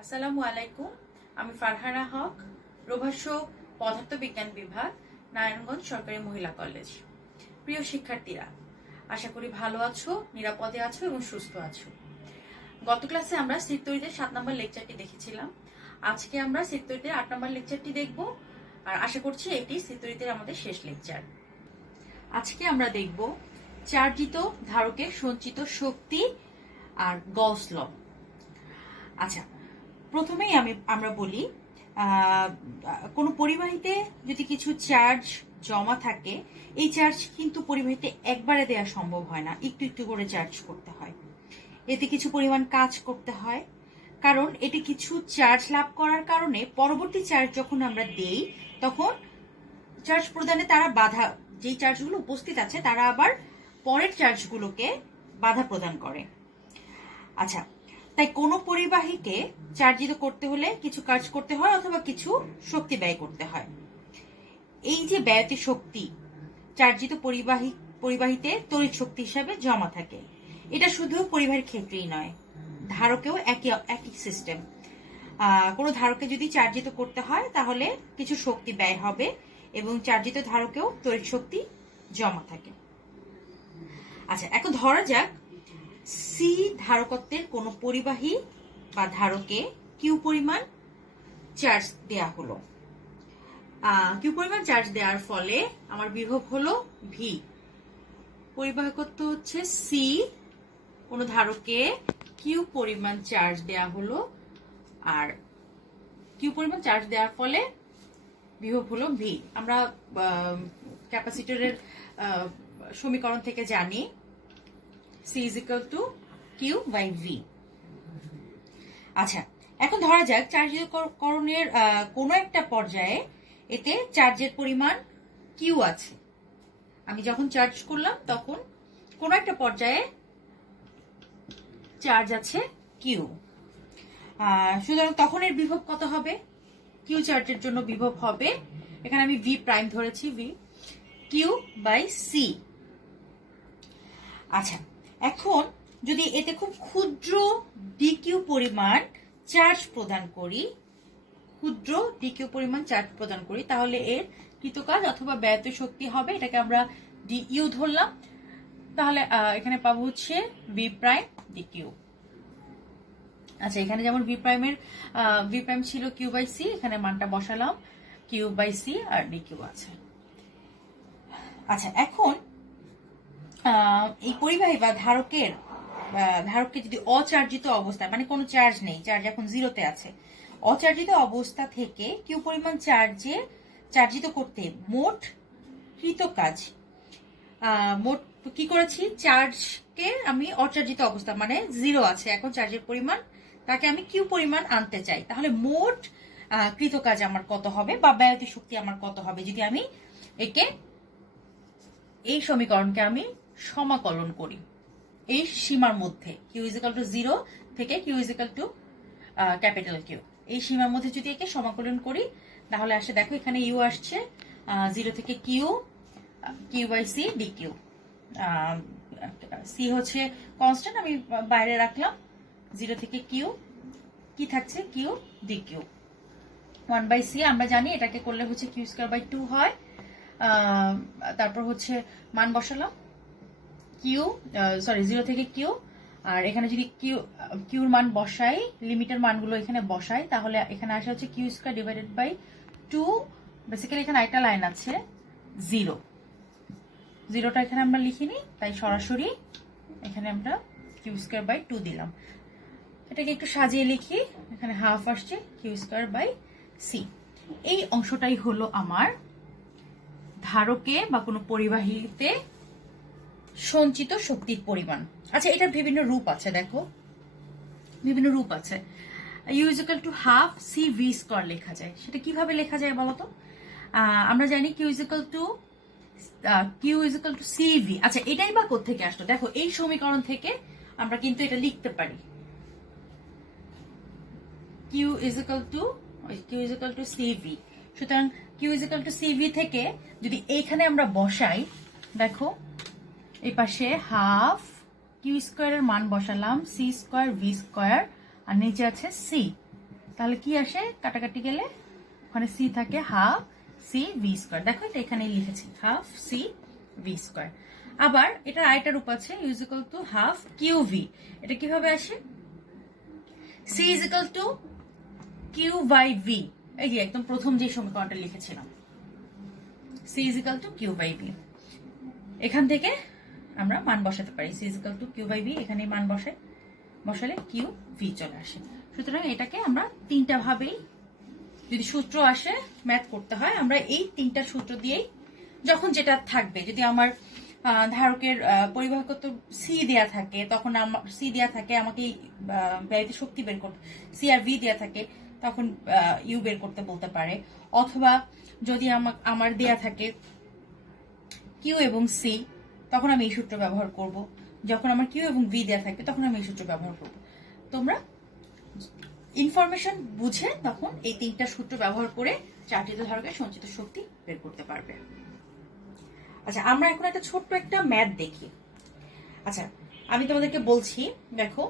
আসসালামু আলাইকুম। আমি ফারহানা হক, প্রভাষ্য পদার্থবিজ্ঞান বিভাগ, নারায়ণগঞ্জ সরকারি মহিলা কলেজ। প্রিয় শিক্ষার্থীরা, আশা করি ভালো আছো, নিরাপদে আছো এবং সুস্থ আছো। গত ক্লাসে আমরা স্থির তড়িতের 7 নম্বর লেকচারটি দেখেছিলাম। আজকে আমরা স্থির তড়িতের 8 নম্বর লেকচারটি দেখব, আর আশা করছি এটি স্থির তড়িতের আমাদের শেষ লেকচার। আজকে আমরা দেখব চার্জিত ধারকের সঞ্চিত শক্তি আর গউস ল। আচ্ছা, প্রথমেই আমরা বলি কোনো পরিবাহীতে যদি কিছু চার্জ জমা থাকে, এই চার্জ কিন্তু পরিবাহীতে একবারে দেওয়া সম্ভব হয় না, একটু একটু করে চার্জ করতে হয়। এতে কিছু পরিমাণ কাজ করতে হয়, কারণ এটি কিছু চার্জ লাভ করার কারণে পরবর্তী চার্জ যখন আমরা দেই তখন চার্জ প্রদানে তারা বাধা, যেই চার্জগুলো উপস্থিত আছে তারা আবার পরের চার্জগুলোকে বাধা প্রদান করে। আচ্ছা, তাই কোনো পরিবাহীকে চার্জিত করতে হলে কিছু কাজ করতে হয় অথবা কিছু শক্তি ব্যয় করতে হয়। এই যে ব্যয়িত শক্তি চার্জিত পরিবাহীতে তড়িৎ শক্তি হিসাবে জমা থাকে। এটা শুধু পরিবাহীর ক্ষেত্রেই নয়, ধারকেও একই সিস্টেম। কোনো ধারকে যদি চার্জিত করতে হয় তাহলে কিছু শক্তি ব্যয় হবে এবং চার্জিত ধারকেও তড়িৎ শক্তি জমা থাকে। আচ্ছা, এখন ধরা যাক সি ধারকত্বের কোনো পরিবাহী বা ধারকে কিউ পরিমাণ চার্জ দেয়া হলো। কিউ পরিমাণ চার্জ দেওয়ার ফলে আমার বিভব হলো ভি। পরিবাহকত্ব হচ্ছে সি, কোনো ধারকে কিউ পরিমাণ চার্জ দেয়া হলো, আর কিউ পরিমাণ চার্জ দেওয়ার ফলে বিভব হলো ভি। আমরা ক্যাপাসিটরের সমীকরণ থেকে জানি C is equal to Q by V। আচ্ছা, এখন ধরা যাক চার্জিতকরণের কোনো একটা পর্যায়ে এতে চার্জের পরিমাণ Q আছে। আমি যখন চার্জ করলাম তখন কোনো একটা পর্যায়ে চার্জ আছে Q। সুতরাং তখন এর বিভব কত হবে? Q চার্জের জন্য বিভব হবে, এখানে আমি V প্রাইম ধরেছি, V Q by C। আচ্ছা, এখন যদি এতে খুব ক্ষুদ্র ডিকিউ পরিমাণ চার্জ প্রদান করি, তাহলে এর কৃতকাজ অথবা ব্যয়িত শক্তি হবে, এটাকে আমরা ডিইউ ধরলাম। তাহলে এখানে পাবো হচ্ছে ভি প্রাইম ডিকিউ। আচ্ছা, এখানে যেমন ভি প্রাইম ছিল কিউ বাই সি, এখানে মানটা বসালাম কিউ বাই সি আর ডিকিউ আছে। আচ্ছা, এখন এই পরিবাহী বা ধারককে যদি অচার্জিত অবস্থায়, মানে কোনো চার্জ নেই, চার্জ এখন জিরোতে আছে, অচার্জিত অবস্থা থেকে কিউ পরিমাণ চার্জিত করতে মোট কৃত কাজ, মোট কি করেছি, চার্জকে আমি অচার্জিত অবস্থা মানে জিরো আছে এখন চার্জের পরিমাণ, তাকে আমি কিউ পরিমাণ আনতে চাই, তাহলে মোট কৃত কাজ আমার কত হবে বা ব্যয়িত শক্তি আমার কত হবে, যদি আমি এই সমীকরণকে আমি সমাকলন করি এই সীমার মধ্যে, কিউ ইজ ইকাল টু 0 থেকে Q is equal to capital Q, এই সীমার মধ্যে যদি একে সমাকলন করি তাহলে আসে, দেখো এখানে ইউ আসছে 0 থেকে Q by C D Q. C হচ্ছে কনস্ট্যান্ট, আমি বাইরে রাখলাম, 0 থেকে কিউ কি থাকছে, Q D Q 1 by C. আমরা জানি এটাকে করলে হচ্ছে কিউ স্কয়ার বাই 2 হয়। তারপর হচ্ছে মান বসালাম কিউ, 0 থেকে কিউ, আর এখানে যদি কিউর মান বসাই, লিমিটের মানগুলো এখানে বসাই, তাহলে এখানে আসা হচ্ছে Q square divided by 2। Basically এখানে একটা লাইন আছে 0টা এখানে আমরা লিখিনি, তাই সরাসরি এখানে আমরা কিউ স্কয়ার বাই 2 দিলাম। এটাকে একটু সাজিয়ে লিখি, এখানে হাফ আসছে কিউ স্কয়ার বাই সি। এই অংশটাই হলো আমার ধারকে বা কোনো পরিবাহীতে সঞ্চিত শক্তির পরিমাণ। আচ্ছা, এটার বিভিন্ন রূপ আছে, দেখো বিভিন্ন রূপ আছে। U is equal to half C V square লেখা যায়, সেটা কিভাবে লেখা যায় বলতো? আমরা জানি Q is equal to C V. আচ্ছা, এটাই বা কোত্থেকে আসলো? দেখো এই সমীকরণ থেকে আমরা কিন্তু এটা লিখতে পারি, Q is equal to C V. সুতরাং Q is equal to C V থেকে যদি এইখানে আমরা বসাই, দেখো এই পাশে হাফ কিউ স্কয়ারের মান বসালাম, সি স্কয়ার ভি স্কয়ার, আর নিচে আছে সি। তাহলে কি আসে, কাটাকাটি গেলে ওখানে সি থাকে হাফ সি ভি স্কোয়ার। দেখো এটা এখানে লিখেছি হাফ সি ভি স্কোয়ার। আবার এটা আরেকটা রূপ আছে, U is equal to half Q V. এটা কিভাবে আসে, C is equal to Q by V. এই যে একদম প্রথম যে সমীকরণটা লিখেছিলাম, C is equal to Q by V. এখান থেকে আমরা মান বসাতে পারি, C is equal to Q by V, এখানে মান বসালে কিউ ভি চলে আসে। সুতরাং এটাকে আমরা তিনটা ভাবেই, যদি সূত্র আসে ম্যাথ করতে হয়, আমরা এই তিনটা সূত্র দিয়েই, যখন যেটা থাকবে, যদি আমার ধারকের পরিবাহকত্ব সি দেয়া থাকে, তখন সি দেয়া থাকে আমাকে ব্যয়িত শক্তি বের করতে, সি আর ভি দেয়া থাকে তখন ইউ বের করতে বলতে পারে। অথবা যদি আমার দেয়া থাকে কিউ এবং সি, তখন আমি এই সূত্র ব্যবহার করব। যখন আমার কিউ এবং ভি দেয়া থাকবে তখন আমি এই সূত্র ব্যবহার করব। তোমরা ইনফরমেশন বুঝে তখন এই তিনটা সূত্র ব্যবহার করে চার্জিত ধারকের সঞ্চিত শক্তি বের করতে পারবে। আচ্ছা, আমরা এখন একটা ছোট্ট একটা ম্যাথ দেখি। আচ্ছা, আমি তোমাদেরকে বলছি, দেখো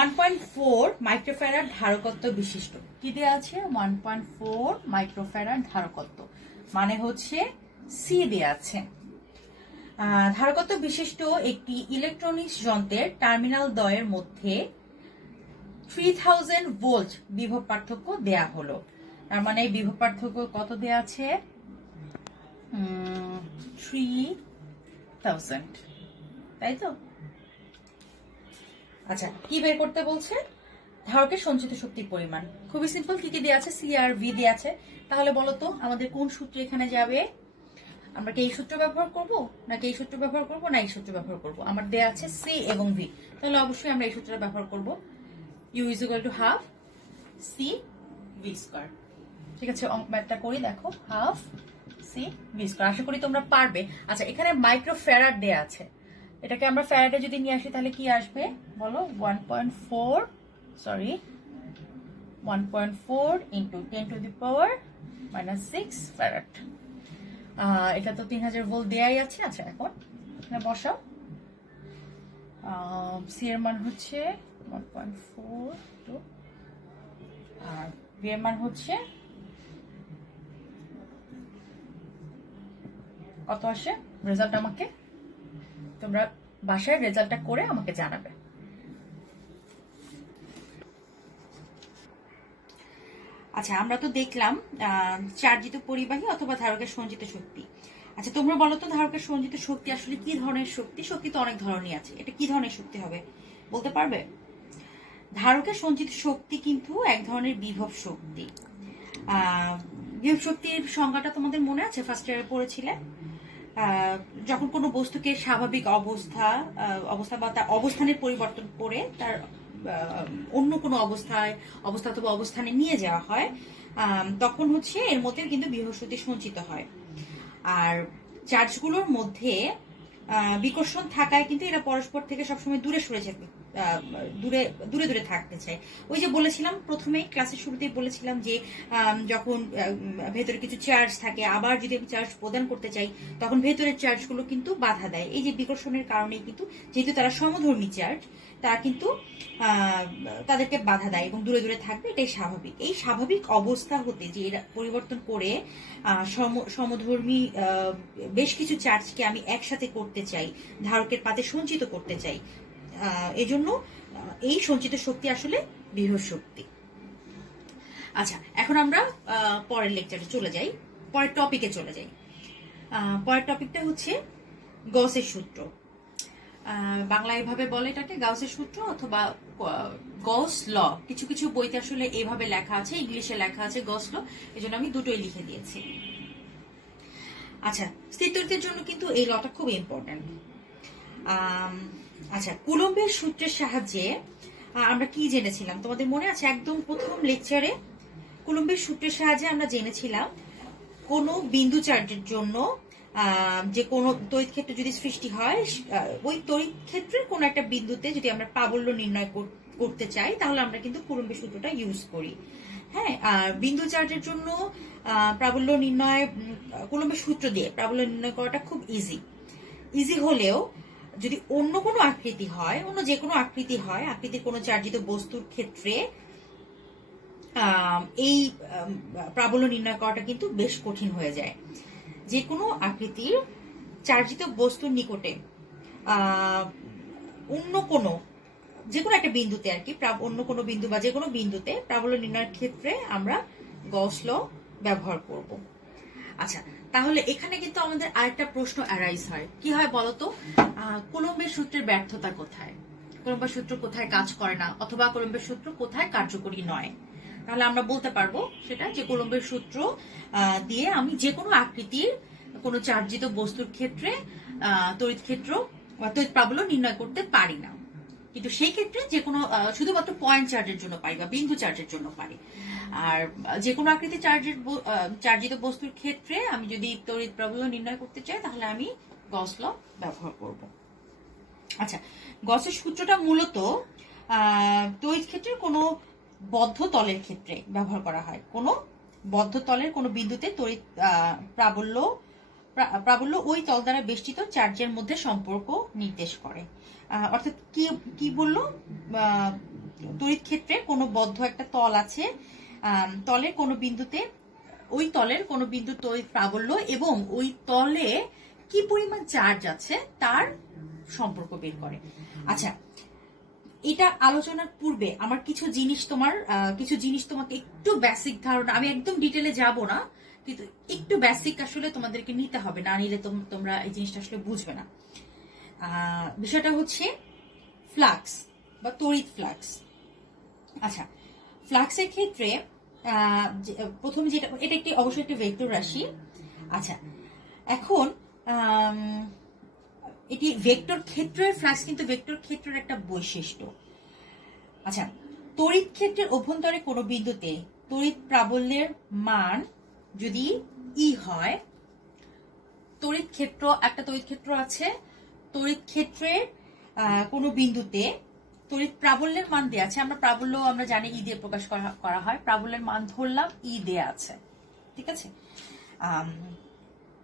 1.4 মাইক্রোফ্যারাড ধারকত্ব বিশিষ্ট কি দেওয়া আছে, 1.4 মাইক্রোফ্যারাড ধারকত্ব মানে হচ্ছে সি দেওয়া আছে। ধারকত্ব বিশিষ্ট একটি ইলেকট্রনিক্স যন্ত্রের টার্মিনাল দ্বয়ের মধ্যে 3000 ভোল্ট বিভব পার্থক্য দেয়া হলো। তার মানে বিভব পার্থক্য কত দেয়া আছে, 3000, তাই তো? আচ্ছা, কি বের করতে বলছে, ধারকের সঞ্চিত শক্তির পরিমাণ। খুবই সিম্পল, কি কি দেয়া আছে, সি আর ভি দেয়া আছে। তাহলে বলো তো আমাদের কোন সূত্র এখানে যাবে? আমরা কি এই সূত্র ব্যবহার করব, নাকি এই সূত্র ব্যবহার করব, না এই সূত্র ব্যবহার করব? আমার দেয়া আছে সি এবং ভি, তাহলে অবশ্যই আমরা এই সূত্রটা ব্যবহার করব, U is equal to half C V square. ঠিক আছে, ম্যাথটা করি, দেখো হাফ সি ভি স্কয়ার। আশা করি তোমরা পারবে। আচ্ছা, এখানে মাইক্রো ফ্যারাড দেয়া আছে, এটাকে আমরা ফ্যারাডে যদি নিয়ে আসি তাহলে কি আসবে বলো, 1.4 into 10 to the power -6 farad. এটা তো 3000 ভোল্ট দেয়াই আছে। আচ্ছা, এখন এখানে বসাও, সি এর মান হচ্ছে 1.4 আর ভি এর মান হচ্ছে কত আসে, রেজাল্ট আমাকে তোমরা বাসায় রেজাল্টটা করে আমাকে জানাবে। আচ্ছা, আমরা তো দেখলাম চার্জিত পরিবাহী অথবা ধারকের সঞ্চিত শক্তি। আচ্ছা, তোমরা বলো তো ধারকের সঞ্চিত শক্তি আসলে কি ধরনের শক্তি? শক্তি তো অনেক ধরনের আছে, এটা কি ধরনের শক্তি হবে বলতে পারবে? ধারকের সঞ্চিত শক্তি কিন্তু এক ধরনের বিভব শক্তি। বিভব শক্তির সংজ্ঞাটা তোমাদের মনে আছে, ফার্স্ট ইয়ারে পড়েছিলে? যখন কোনো বস্তুকে স্বাভাবিক অবস্থা বা তার অবস্থানের পরিবর্তন করে তার অন্য কোনো অবস্থা অথবা অবস্থানে নিয়ে যাওয়া হয়, তখন হচ্ছে এর মধ্যে কিন্তু বিভব শক্তি সঞ্চিত হয়। আর চার্জগুলোর মধ্যে বিকর্ষণ থাকায় কিন্তু এরা পরস্পর থেকে সবসময় দূরে সরে যাবে, দূরে দূরে দূরে থাকতে চায়। ওই যে বলেছিলাম প্রথমেই ক্লাসের শুরুতেই বলেছিলাম যে যখন ভেতরে কিছু চার্জ থাকে, আবার যদি আমি চার্জ প্রদান করতে চাই তখন ভেতরের চার্জগুলো কিন্তু বাধা দেয়। এই যে বিকর্ষণের কারণেই কিন্তু, যেহেতু তারা সমধর্মী চার্জ, তারা কিন্তু তাদেরকে বাধা দেয় এবং দূরে দূরে থাকবে, এটাই স্বাভাবিক। এই স্বাভাবিক অবস্থা হতে যে এরা পরিবর্তন করে সমধর্মী বেশ কিছু চার্জকে আমি একসাথে করতে চাই, ধারকের পাতে সঞ্চিত করতে চাই, এজন্য এই সঞ্চিত শক্তি আসলে বিভব শক্তি। আচ্ছা, এখন আমরা পরের লেকচারে চলে যাই, পরের টপিকে চলে যাই। পরের টপিকটা হচ্ছে গসের সূত্র। বাংলায় এভাবে বলে এটাকে গাউসের সূত্র অথবা গস ল। কিছু কিছু বইতে আসলে এভাবে লেখা আছে, ইংলিশে লেখা আছে গস ল, এজন্য আমি দুটোই লিখে দিয়েছি। আচ্ছা, স্থিরতড়িতের জন্য কিন্তু এই লটা খুব ইম্পর্টেন্ট। আচ্ছা, কুলম্বের সূত্রের সাহায্যে আমরা কি জেনেছিলাম তোমাদের মনে আছে? একদম প্রথম লেকচারে কুলম্বের সূত্রের সাহায্যে আমরা জেনেছিলাম কোনো বিন্দু চার্জের জন্য যে কোনো তড়িৎ ক্ষেত্র যদি সৃষ্টি হয়, ওই তড়িৎ ক্ষেত্রের কোনো একটা বিন্দুতে যদি আমরা প্রাবল্য নির্ণয় করতে চাই তাহলে আমরা কিন্তু কুলম্বের সূত্রটা ইউজ করি। হ্যাঁ, আর বিন্দু চার্জের জন্য প্রাবল্য নির্ণয়, কুলম্বের সূত্র দিয়ে প্রাবল্য নির্ণয় করাটা খুব ইজি হলেও যদি অন্য কোনো আকৃতি হয়, অন্য যে কোনো আকৃতি হয়, আকৃতির কোনো চার্জিত বস্তুর ক্ষেত্রে এই প্রাবল্য নির্ণয় করাটা কিন্তু বেশ কঠিন হয়ে যায়। যে কোনো আকৃতির চার্জিত বস্তুর নিকটে অন্য কোনো যে কোনো একটা বিন্দুতে আর কি, অন্য কোনো বিন্দু বা যে কোনো বিন্দুতে প্রাবল্য নির্ণয়ের ক্ষেত্রে আমরা গস ল ব্যবহার করব। আচ্ছা, তাহলে এখানে কিন্তু আমাদের আরেকটা প্রশ্ন অ্যারাইজ হয়, কি হয় বলতো, কুলম্বের সূত্রের ব্যর্থতা কোথায়, কুলম্বের সূত্র কোথায় কাজ করে না, অথবা কুলম্বের সূত্র কোথায় কার্যকরী নয়। তাহলে আমরা বলতে পারবো সেটা যে কুলম্বের সূত্র দিয়ে আমি যে কোনো আকৃতির কোনো চার্জিত বস্তুর ক্ষেত্রে তড়িৎ ক্ষেত্র বা তড়িৎ প্রাবল্য নির্ণয় করতে পারি না, কিন্তু সেই ক্ষেত্রে যে কোনো শুধুমাত্র পয়েন্ট চার্জের জন্য পারি বা বিন্দু চার্জের জন্য পারি। আর যে কোনো আকৃতি চার্জিত বস্তুর ক্ষেত্রে আমি যদি তড়িৎ প্রাবল্য নির্ণয় করতে চাই তাহলে আমি গস ল ব্যবহার করব। আচ্ছা, গসের সূত্রটা মূলত তড়িৎ ক্ষেত্রের কোনো বদ্ধ তলের ক্ষেত্রে ব্যবহার করা হয়। কোনো বদ্ধ তলের কোনো বিন্দুতে তড়িৎ প্রাবল্য ওই তল দ্বারা বেষ্টিত চার্জের মধ্যে সম্পর্ক নির্দেশ করে। অর্থাৎ কি বললো, তড়িৎ ক্ষেত্রে কোনো বদ্ধ একটা তল আছে, তলের কোনো বিন্দুতে ওই তলের কোনো বিন্দু তড়িৎ প্রাবল্য এবং ওই তলে কি পরিমাণ চার্জ আছে তার সম্পর্ক বের করে। আচ্ছা, এটা আলোচনার পূর্বে আমার কিছু জিনিস তোমাকে একটু বেসিক ধারণা, আমি একদম ডিটেলে যাব না, কিন্তু একটু বেসিক আসলে তোমাদেরকে নিতে হবে, না নিলে তোমরা এই জিনিসটা আসলে বুঝবে না। বিষয়টা হচ্ছে ফ্লাক্স বা তড়িৎ ফ্লাক্স। আচ্ছা, ফ্লাক্সের ক্ষেত্রে প্রথম যেটা, এটা অবশ্যই একটি ভেক্টর রাশি। আচ্ছা, এখন এটি ভেক্টর ক্ষেত্রের ফ্লাক্স, কিন্তু ভেক্টর ক্ষেত্রের একটা বৈশিষ্ট্য। আচ্ছা, তড়িৎ ক্ষেত্রের অভ্যন্তরে কোনো বিন্দুতে তড়িৎ প্রাবল্যের মান যদি ই হয়, একটা তড়িৎ ক্ষেত্র আছে, তড়িৎ ক্ষেত্রের কোনো বিন্দুতে তড়িৎ প্রাবল্যের মান দেয়া আছে, আমরা জানি ই দিয়ে প্রকাশ করা হয়, প্রাবল্যের মান ধরলাম ই দেয়া আছে, ঠিক আছে।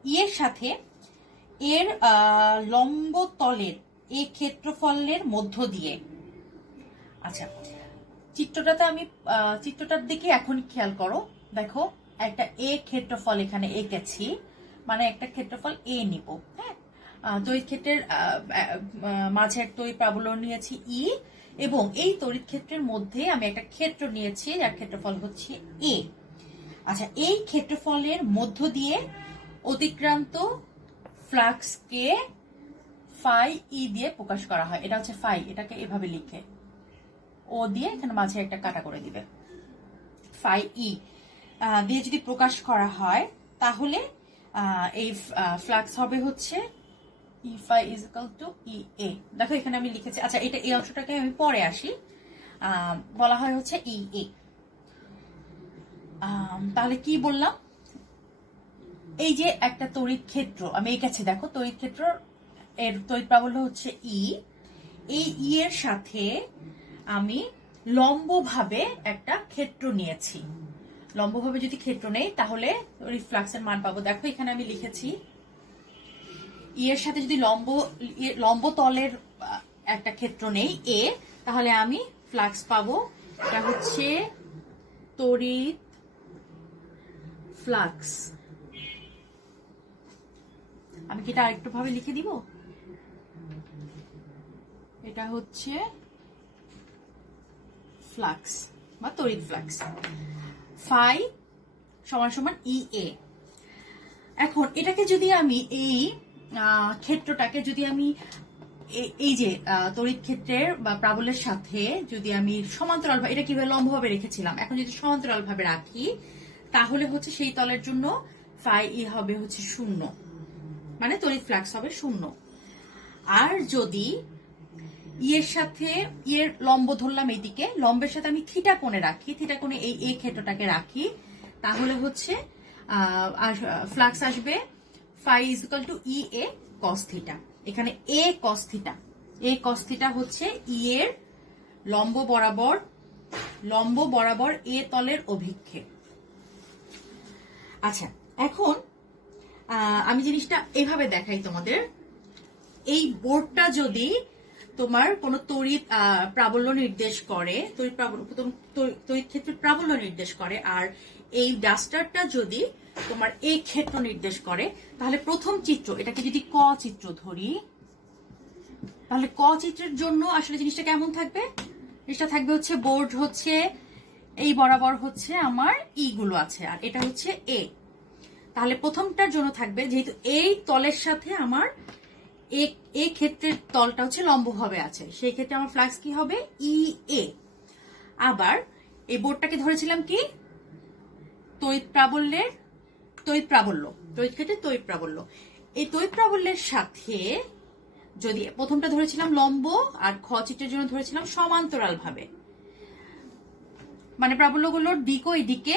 ই এর সাথে এর লম্ব তলের এই ক্ষেত্রফলের মধ্য দিয়ে, আচ্ছা চিত্রটার দিকে এখন খেয়াল করো, দেখো একটা এ ক্ষেত্রফল এখানে এঁকেছি, মানে একটা ক্ষেত্রফল এ নিব, হ্যাঁ, তড়িৎ ক্ষেত্রের মাঝে এক তড়িৎ প্রাবল্য নিয়েছি ই, এবং এই তড়িৎ ক্ষেত্রের মধ্যে আমি একটা ক্ষেত্র নিয়েছি যার ক্ষেত্রফল হচ্ছে এ। আচ্ছা, এই ক্ষেত্রফলের মধ্য দিয়ে অতিক্রান্ত ফ্লাক্সকে ফাই ই দিয়ে প্রকাশ করা হয়। এটা হচ্ছে ফাই, এটাকে এভাবে লিখে ও দিয়ে এখানে মাঝে একটা কাটা করে দিবে, ফাই ই দিয়ে যদি প্রকাশ করা হয় তাহলে এই ফ্লাক্স হবে হচ্ছে ই phi is equal to E এ। দেখো এখানে আমি লিখেছি। আচ্ছা, এই অংশটাকে আমি পরে আসি, বলা হয় হচ্ছে ই এ। তাহলে কি বললাম, এই যে একটা তড়িৎ ক্ষেত্র আমি এঁকেছি, দেখো তড়িৎ ক্ষেত্র এর তড়িৎ প্রাবল্য হচ্ছে ই, এই ই এর সাথে আমি লম্বভাবে একটা ক্ষেত্র নিয়েছি, লম্বভাবে যদি ক্ষেত্র নেই তাহলে ফ্লাক্সের মান পাবো। দেখো এখানে আমি লিখেছি ই এর সাথে যদি লম্ব তলের একটা ক্ষেত্র নেই এ, তাহলে আমি ফ্লাক্স পাবো, এটা হচ্ছে তড়িৎ ফ্লাক্স। আমি কি এটা আরেকটু ভাবে লিখে দিব, এটা হচ্ছে ফ্লাক্স বা তড়িৎ ফ্লাক্স, ফাই সমান সমান ই এ। এখন এটাকে যদি আমি এই ক্ষেত্রটাকে যদি আমি এই যে তড়িৎ ক্ষেত্রের বা প্রাবল্যের সাথে যদি আমি সমান্তরাল ভাবে, এটা কিভাবে লম্বভাবে রেখেছিলাম, এখন যদি সমান্তরাল ভাবে রাখি তাহলে হচ্ছে সেই তলের জন্য ফাই ই হবে হচ্ছে 0, মানে তড়িৎ ফ্লাক্স হবে 0। আর যদি এর সাথে এর লম্ব ধরলাম এইদিকে, লম্বের সাথে আমি থিটা কোণে রাখি, থিটা কোণে এই ক্ষেত্রটাকে রাখি, তাহলে হচ্ছে ফ্লাক্স আসবে phi is equal to E A cos theta. এখানে এ কস থিটা হচ্ছে ই এর লম্ব বরাবর এ তলের অভিক্ষেপ। আচ্ছা, এখন আমি জিনিসটা এভাবে দেখাই তোমাদের, এই বোর্ডটা যদি তোমার কোনো তড়িৎ প্রাবল্য নির্দেশ করে, তড়িৎ ক্ষেত্রের প্রাবল্য নির্দেশ করে, আর এই ডাস্টারটা যদি তোমার এই ক্ষেত্র নির্দেশ করে, তাহলে প্রথম চিত্র, এটাকে যদি ক চিত্র ধরি, তাহলে ক চিত্রের জন্য আসলে জিনিসটা কেমন থাকবে? জিনিসটা থাকবে হচ্ছে বোর্ড হচ্ছে এই বরাবর হচ্ছে আমার ই গুলো আছে, আর এটা হচ্ছে এ। তাহলে প্রথমটার জন্য থাকবে, যেহেতু এই তলের সাথে আমার এই ক্ষেত্রের তলটা হচ্ছে লম্বভাবে আছে, সেই ক্ষেত্রে আমার ফ্লাক্স কি হবে? ই এ। আবার এই বোর্ডটাকে ধরেছিলাম কি? তড়িৎ ক্ষেত্রে তড়িৎ প্রাবল্য। এই তড়িৎ প্রাবল্যের সাথে যদি প্রথমটা ধরেছিলাম লম্ব, আর খ চিত্রের জন্য ধরেছিলাম সমান্তরাল ভাবে, মানে প্রাবল্যগুলোর দিকও এদিকে,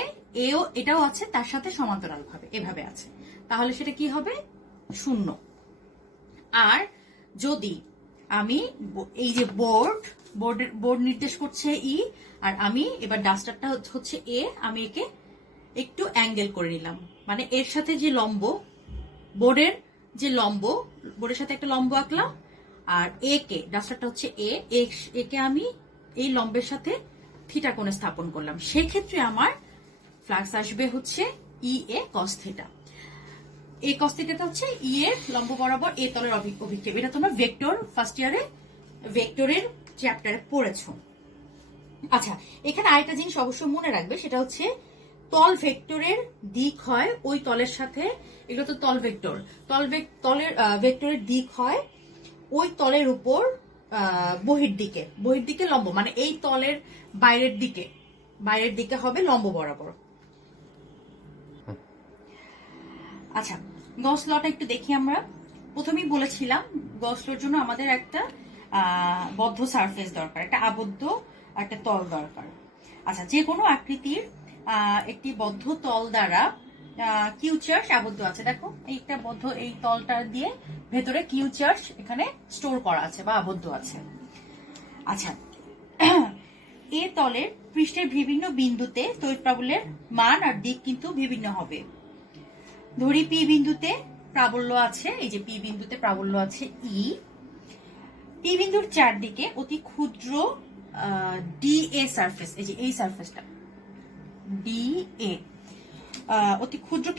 এটাও আছে তার সাথে সমান্তরাল ভাবে, এভাবে আছে, তাহলে সেটা কি হবে? 0। আর যদি আমি এই যে বোর্ড নির্দেশ করছে ই, আর আমি এবার ডাস্টারটা হচ্ছে এ, আমি একে একটু অ্যাঙ্গেল করে নিলাম, মানে এর সাথে যে লম্ব, বোর্ডের সাথে একটা লম্ব আঁকলাম, আর ডাস্টারটা হচ্ছে একে আমি এই লম্বের সাথে থিটা কোণে স্থাপন করলাম, সেক্ষেত্রে আমার ফ্লাক্স আসবে হচ্ছে ই এ কস থিটা। এই কস থিটাটা হচ্ছে ই এর লম্ব বরাবর এ তলের অভিক্ষেপ। এটা তোমরা ফার্স্ট ইয়ারে ভেক্টরের চ্যাপ্টারে পড়েছো। আচ্ছা, এখানে আরেকটা জিনিস অবশ্যই মনে রাখবে, সেটা হচ্ছে তল ভেক্টরের দিক হয় ওই তলের সাথে, এগুলো তো তল ভেক্টর, তলের ভেক্টরের দিক হয় ওই তলের উপর বহির্দিকে লম্ব, মানে এই তলের বাইরের দিকে হবে লম্ব বরাবর। আচ্ছা, গস লটা একটু দেখি আমরা। প্রথমেই বলেছিলাম গস লর জন্য আমাদের একটা বদ্ধ সারফেস দরকার, একটা আবদ্ধ একটা তল দরকার। আচ্ছা, যে কোনো আকৃতির একটি বদ্ধ তল দ্বারা কিউ চার্জ আবদ্ধ আছে। দেখো এইটা বদ্ধ, এই তলটা দিয়ে ভেতরে কিউ চার্জ এখানে স্টোর করা আছে বা আবদ্ধ আছে। আচ্ছা, এ তলের পৃষ্ঠের বিভিন্ন বিন্দুতে তড়িৎ প্রাবল্যের মান আর দিক কিন্তু বিভিন্ন হবে। ধরি পি বিন্দুতে প্রাবল্য আছে, এই যে পি বিন্দুতে প্রাবল্য আছে ই। পি বিন্দুর চারদিকে অতি ক্ষুদ্র ডি এ সারফেস, এই যে এই সারফেসটা ডি এ, অতি ক্ষুদ্র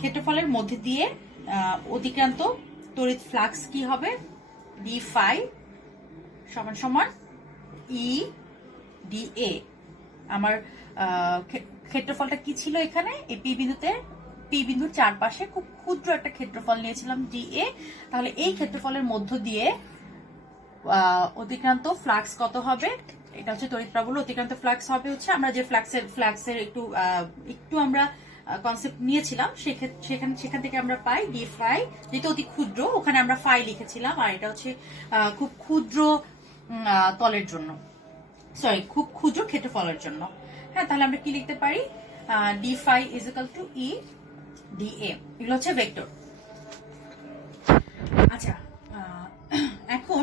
ক্ষেত্রফলের মধ্যে দিয়ে অতিক্রান্ত তড়িৎ ফ্লাক্স কি হবে? ডি ফাই সমান সমান ই ডি এ। আমার ক্ষেত্রফলটা কি ছিল এখানে? এই পি বিন্দুর চারপাশে খুব ক্ষুদ্র একটা ক্ষেত্রফল নিয়েছিলাম ডি এ। তাহলে এই ক্ষেত্রফলের মধ্য দিয়ে অতিক্রান্ত ফ্লাক্স কত হবে? এটা হচ্ছে তড়িৎ প্রাবল্য। অতিক্রান্ত ফ্লাক্স হবে হচ্ছে, আমরা যে ফ্লাক্সের একটু আমরা কনসেপ্ট নিয়েছিলাম, সেখান থেকে আমরা পাই ডি ফাই, যেহেতু অতি ক্ষুদ্র ওখানে আমরা ফাই লিখেছিলাম, আর এটা হচ্ছে খুব ক্ষুদ্র তলের জন্য, খুব ক্ষুদ্র ক্ষেত্রফলের জন্য। হ্যাঁ, তাহলে আমরা কি লিখতে পারি? D phi is equal to E D A. এগুলো হচ্ছে ভেক্টর। আচ্ছা, এখন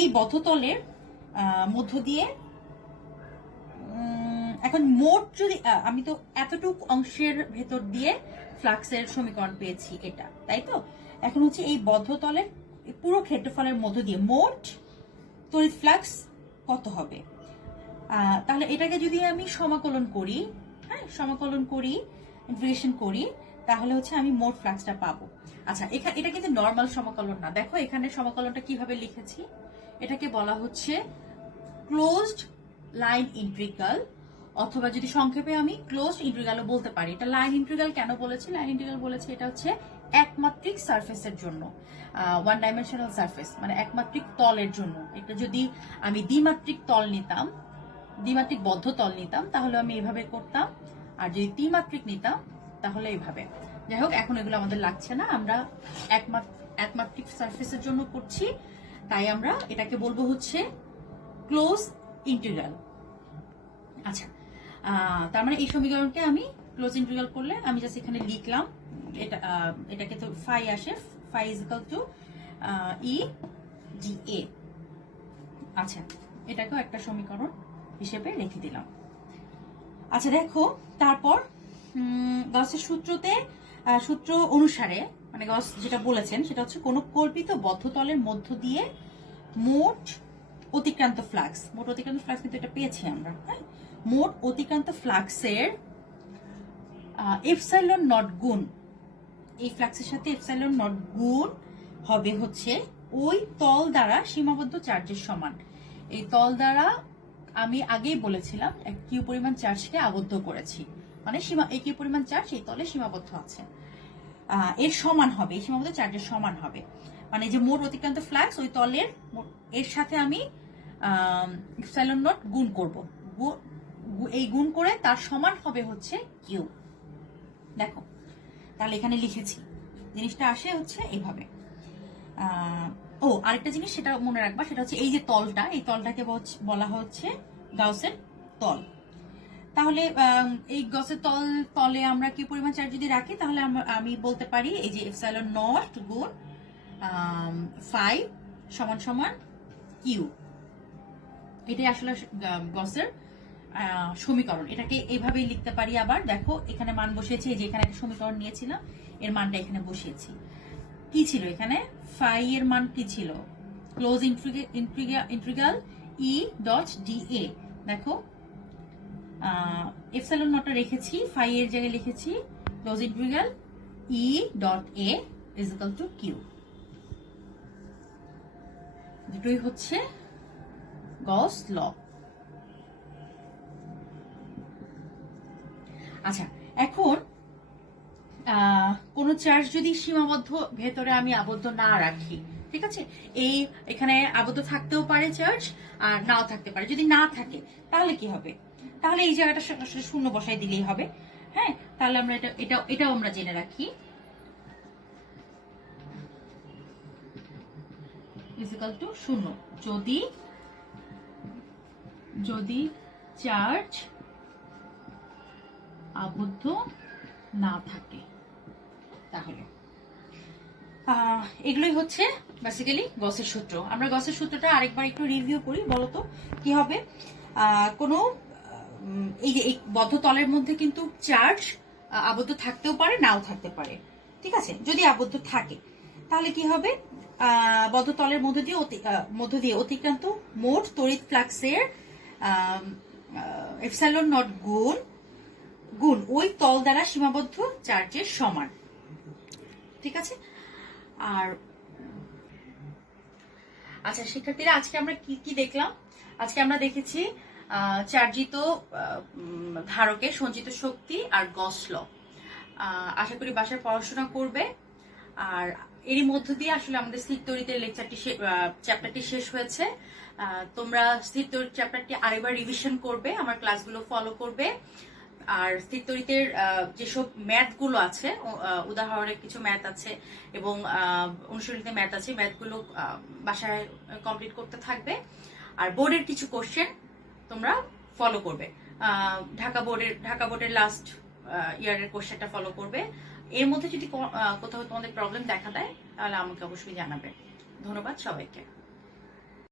এই বদ্ধতলের মধ্য দিয়ে এখন মোট যদি আমি তো এতটুকু অংশের ভেতর দিয়ে ফ্লাক্সের সমীকরণ পেয়েছি, এটা তাই তো। এখন হচ্ছে এই বদ্ধতলের পুরো ক্ষেত্রফলের মধ্য দিয়ে মোট তড়িৎ ফ্লাক্স কত হবে? তাহলে এটাকে যদি আমি সমাকলন করি, ইন্টিগ্রেশন করি, তাহলে হচ্ছে আমি মোট ফ্লাক্সটা পাবো। আচ্ছা, এটা কিন্তু নর্মাল সমাকলন না। দেখো এখানে সমাকলনটা কিভাবে লিখেছি, এটাকে বলা হচ্ছে ক্লোজড লাইন ইন্টিগ্রাল, অথবা যদি সংক্ষেপে আমি ক্লোজড ইন্টিগ্রালও বলতে পারি। এটা লাইন ইন্টিগ্রাল কেন বলেছি? লাইন ইন্টিগ্রাল বলেছি এটা হচ্ছে একমাত্রিক সারফেসের জন্য, ওয়ান ডাইমেনশনাল সারফেস, মানে একমাত্রিক তলের জন্য। এটা যদি আমি দ্বিমাত্রিক বদ্ধ তল নিতাম তাহলে আমি এভাবে করতাম, আর যদি ত্রিমাত্রিক নিতাম তাহলে এইভাবে। যাই হোক, এখন এগুলো আমাদের লাগছে না, আমরা একমাত্রিক সারফেসের জন্য করছি, তাই আমরা এটাকে বলবো হচ্ছে ক্লোজ ইন্টিগ্রাল। আচ্ছা, তার মানে এই সমীকরণকে আমি ক্লোজ ইন্টিগ্রাল করলে আমি জাস্ট এখানে লিখলাম, এটাকে তো ফাই আসে, phi is equal to E D A. আচ্ছা, এটাকেও একটা সমীকরণ হিসেবে লিখে দিলাম। আচ্ছা, দেখো তারপর গাউসের সূত্র অনুসারে, মানে গস যেটা বলেছেন সেটা হচ্ছে কোনো কল্পিত বদ্ধতলের মধ্য দিয়ে মোট অতিক্রান্ত ফ্লাক্স, মোট অতিক্রান্ত ফ্লাক্স কিন্তু এটা পেয়েছি আমরা, হ্যাঁ, মোট অতিক্রান্ত ফ্লাক্সের এপসাইলন নট গুণ, এই ফ্লাক্সের সাথে এপসাইলন নট গুণ হবে হচ্ছে ওই তল দ্বারা সীমাবদ্ধ চার্জের সমান। এই তল দ্বারা আমি আগেই বলেছিলাম কিউ পরিমাণ চার্জকে আবদ্ধ করেছি, মানে এই কিউ পরিমাণ চার্জ এই তলে সীমাবদ্ধ আছে, এর সমান হবে, এই সীমাবদ্ধ চার্জের সমান হবে। মানে যে মোট অতিক্রান্ত ফ্লাক্স ওই তলের এর সাথে আমি এপসাইলন নট গুণ করব, এই গুণ করে তার সমান হবে হচ্ছে কিউ। দেখো তাহলে এখানে লিখেছি, জিনিসটা আসে হচ্ছে এইভাবে। ও আরেকটা জিনিস সেটা মনে রাখবা, সেটা হচ্ছে এই যে তলটা, এই তলটাকে বলা হচ্ছে গাউসের তল। তাহলে এই গাউসের তলে আমরা কি পরিমাণ চার্জ যদি রাখি, তাহলে আমি বলতে পারি এই যে এপসাইলন নট গুণ 5 সমান সমান কিউ। এটাই আসলে গাউসের সমীকরণ, এটাকে এইভাবেই লিখতে পারি। আবার দেখো এখানে মান বসিয়েছি, যে এখানে একটা সমীকরণ নিয়েছিলাম, এর মানটা এখানে বসিয়েছি। কি ছিল এখানে, ফাই এর মান কি ছিল, close integral E dot D A. দেখো এপসাইলন নটটা রেখেছি, ফাই এর জায়গায় লিখেছি close integral E dot A is equal to Q. দুটোই হচ্ছে গস ল। আচ্ছা, এখন কোন চার্জ যদি সীমাবদ্ধ ভেতরে আমি আবদ্ধ না রাখি, ঠিক আছে, এখানে আবদ্ধ থাকতেও পারে চার্জ আর নাও থাকতে পারে। যদি না থাকে তাহলে কি হবে, তাহলে এই জায়গাটা শূন্য বসাই দিলেই হবে। হ্যাঁ, তাহলে আমরা এটাও আমরা জেনে রাখি, ইজ ইকুয়াল টু শূন্য যদি চার্জ আবদ্ধ না থাকে। তাহলে এগুলোই হচ্ছে বেসিক্যালি গসের সূত্র। আমরা গসের সূত্রটা আরেকবার একটু রিভিউ করি, বলতো কি হবে। কোনো এই যে এই বদ্ধ তলের মধ্যে কিন্তু চার্জ আবদ্ধ থাকতেও পারে নাও থাকতে পারে, ঠিক আছে। যদি আবদ্ধ থাকে তাহলে কি হবে, বদ্ধ তলের মধ্য দিয়ে অতিক্রান্ত মোট তড়িৎ ফ্লাক্সের এপসাইলন নট গুণ ওই তল দ্বারা সীমাবদ্ধ চার্জের সমান, ঠিক আছে। আর আচ্ছা শিক্ষার্থীরা, আজকে আমরা কি দেখলাম, আজকে আমরা দেখেছি চার্জিত ধারকের সঞ্চিত শক্তি আর গস ল। আশা করি বাসায় পড়াশোনা করবে। আর এরই মধ্য দিয়ে আসলে আমাদের স্থির তড়িতের চ্যাপ্টারটি শেষ হয়েছে। তোমরা স্থির তড়িৎ চ্যাপ্টারটি আরেকবার রিভিশন করবে, আমার ক্লাসগুলো ফলো করবে। আর স্থির তড়িতের যেসব ম্যাথগুলো আছে, উদাহরণের কিছু ম্যাথ আছে এবং অনুশীলনীতে ম্যাথ আছে, ম্যাথগুলো বাসায় কমপ্লিট করতে থাকবে। আর বোর্ডের কিছু কোশ্চেন তোমরা ফলো করবে, ঢাকা বোর্ডের লাস্ট ইয়ারের কোশ্চেনটা ফলো করবে। এর মধ্যে যদি কোথাও তোমাদের প্রবলেম দেখা দেয় তাহলে আমাকে অবশ্যই জানাবে। ধন্যবাদ সবাইকে।